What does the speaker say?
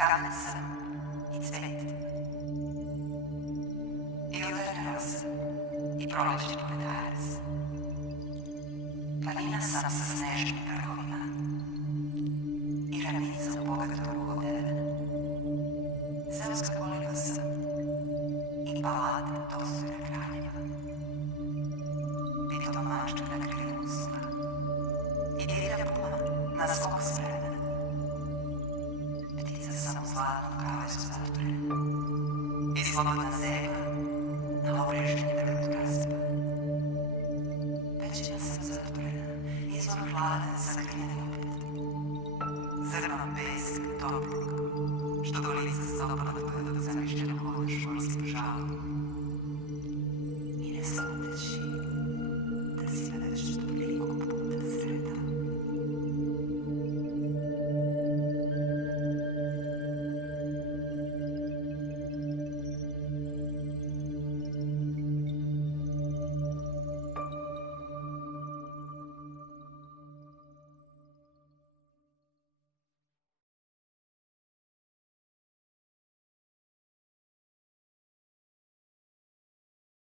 Kamen sam i cvet. I odrnila sam i prolećni pometarac. Planina sam sa snežnim vrhovima i ravnica u bogatom ruhom devena. Seoska kolima sam i balada Tolstojna kraljeva. Pitomačka na krilu usna i divlja puma na skok s vremena. Ptica sam u zlatnom kavajsku zatvorena i slobodna zeba na obrežnji drvetu raspa. Pećina sam zatvorena, izvor hladan sakriven opet. Zrnom peska toplog, što do lica stopala gleda do zamišljena voda šmorskih žalom.